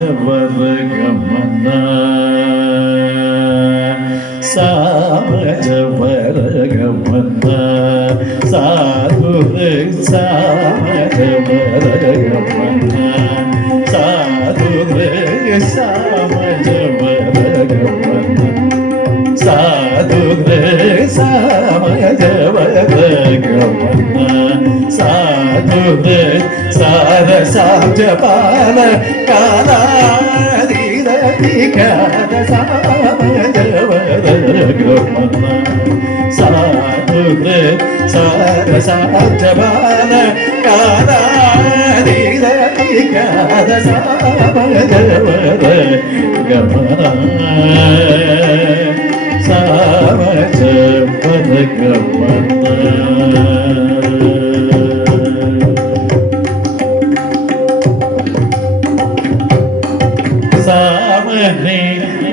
ವರಗಮನ ಸಾಮಜ ವರಗಮನ ಸಾಧು ಸಾಮಜ ವರಗಮನ ಸಾಧು ಸಾಮಜ ವರಗಮನ ಸಾಧು ಸಾಮಜ ವರಗಮನ ಸಾಧು ಸಾರ ಸಾಜಪಾಲ ಕಾಲಾದೀರದಿಗಾದ ಸಾಮಜವರಗಮನ ಸಾಧು ಸಾರ ಸಾಜಪಾಲ ಕಾಲಾದೀರದಿಗಾದ ಸಾಮಜವರಗಮನ ಸಾಮಜವರಗಮನ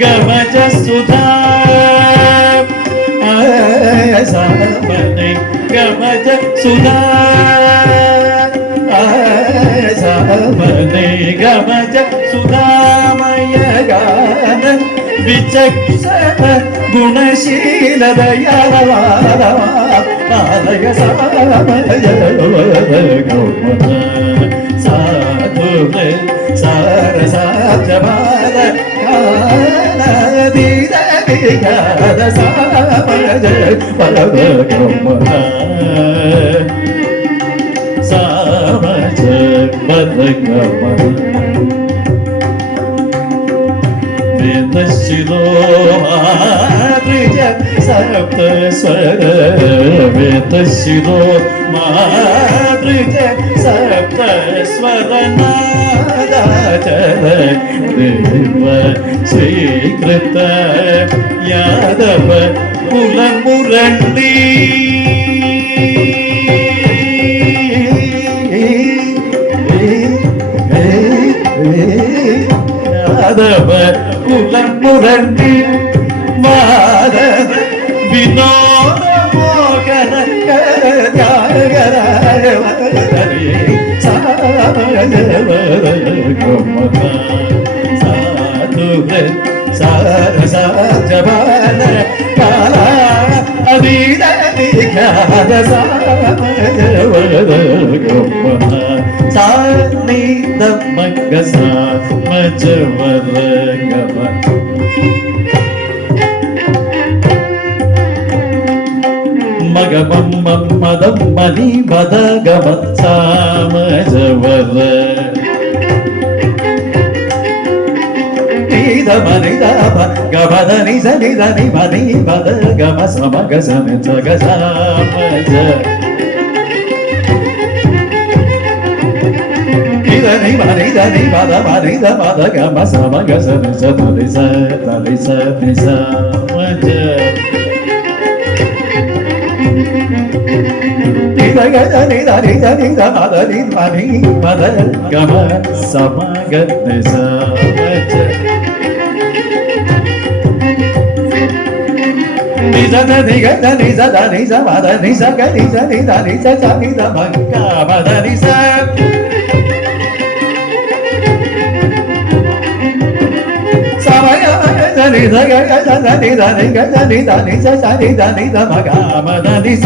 ಗಮಜ ಸುಧಾ ಸಾಮನೆ ಗಮಜ ಸುಧಾ ಸಾಮನೆ ಗಮಜ ಸುಧಾಮಯ ಗಾನ ವಿಚಕ್ಷಣ ಗುಣಶೀಲ ದಯಾಲಯ ಸಾಮಯ ಗಮನ ಸಾಧು ಸಾರ ಸಾಜಮಾಲ ಕಾಲದೀರದಿಗಾದ ಸಾಮಜ ವರಗಮನ ಸಾಮಜ ವರಗಮನ ವೇದಶಿರೋ ಮಾದ್ರಿಜ ಸಪ್ತ ಸ್ವರ ವೇದಶಿರೋ ಮಾದ್ರಿಜ ಸಪ್ತ ಸ್ವರ ದೇವ ಸ್ವೀಕೃತ ಯಾದವ ಕುಲ ಮುರಳಿ ಯಾದವ ಕುಲ ಮುರಳಿ ಮಾದ ವಿನೋದ ಮೋಗನ ಕರ ಸಾಮಜವರಗಮನ ಸಾಧು ಸಾರ ಸಾಜಪಾಲ ಕಾಲ ಅದೀರದಿಗಾದ ಸಾಮಜವರಗಮನ ಸಾನಿದ ಮಗ್ಗ ಸಾಮಜವರಗಮನ ಮಗ ಮಮ್ಮ ಮದ ಮನಿ ಮದ ಗಮ ಸಾಮಜವರ ನಿಧ ಮನಿದ ಗಮದ ನಿಜ ನಿಧ ನಿ ಮನಿ ಮದ ಗಮ ಸಮಗ ಸಮಿತ ಗ ಸಾಮಜ ನಿಧ ನಿ ಮನಿದ ನಿ ಮದ ಮನಿದ ಮದ ಗಮ ಸಮಗ ಸಮಿತ ತಲಿ ಸ ನಿ ಸಾಮಜ ನಿಧ ಗದ ನಿಧ ನಿಧ ನಿಧ ಮದ ನಿ ಮನಿ ಮದ ಗಮ ಸಮಗ ನಿ ಸಾಮಜ ನಿಜ ನಿಗ ನಿಜ ನಿಜ ಮದ ನಿಜ ಗ ನಿಜ ನಿಧ ನಿಜ ಚ ನಿಧ ಮಂಗ ಮದ ನಿಜ ಸಮಯ ನಿಧ ಗ ನಿಧ ನಿಧ ನಿಗ ನಿಧ ನಿಜ ಚ ನಿಧ ನಿಧ ಮಗ ಮದ ನಿಜ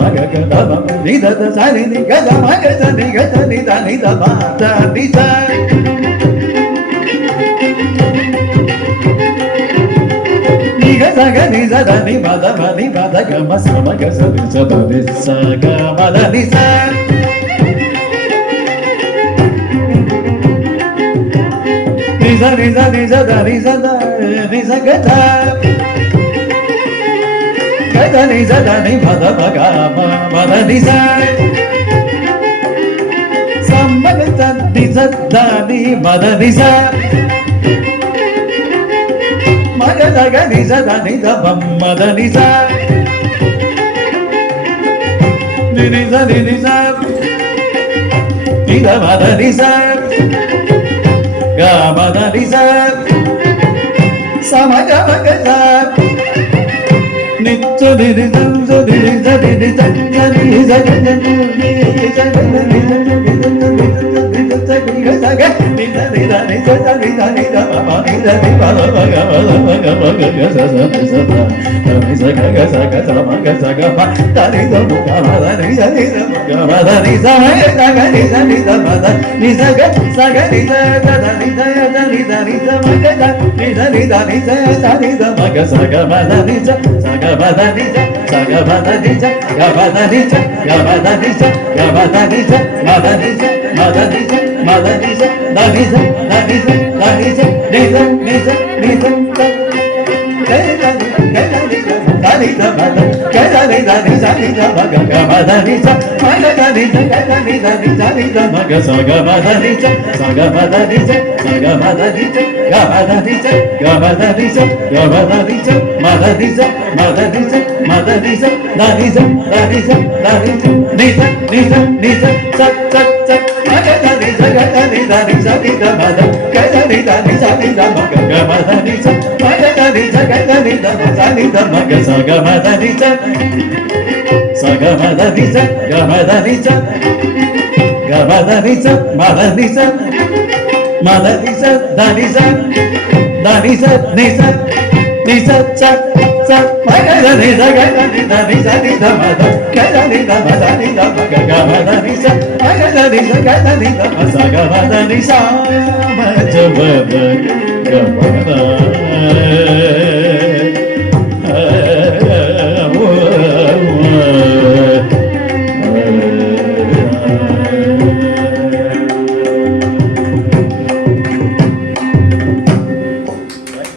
ಮಗ ಗದ ನಿಧ ಸ ನಿ ಗದ ಮಗ ನಿ ಗದ ನಿಧ ನಿಧ ಮದ ನಿಜ ಸಗ ನಿಜ ಧನಿ ಮದ ಮನಿ ಮದ ಗಮ ಸಮ ಗ ಸರಿ ಸ ಧನಿ ಸ ಗ ಮದ ನಿ ಸ ನಿಜ ನಿಜ ನಿಜ ಧನಿ ಸ ಧನಿ ಸ ಗ ಧ ಗದ ನಿಜ ಧನಿ ಮದ ಮಗ ಮದ ನಿ ಸ ಸಮ ಗ ಧ ನಿಜ ಧನಿ ಮದ ನಿ ಸ ಮಗ ಗ ನಿಜ ಧನಿ ಧ ಮದ ನಿ ಸ ನಿ ನಿ ಸ ನಿ ನಿ ಸ ನಿ ಧ ಮದ ನಿ ಸ ಗ ಮದ ನಿ ಸ ಸ ಮ ಗ ಮ ಗ ಸ ನಿತ್ಯ ನಿರಿ ಸ Gama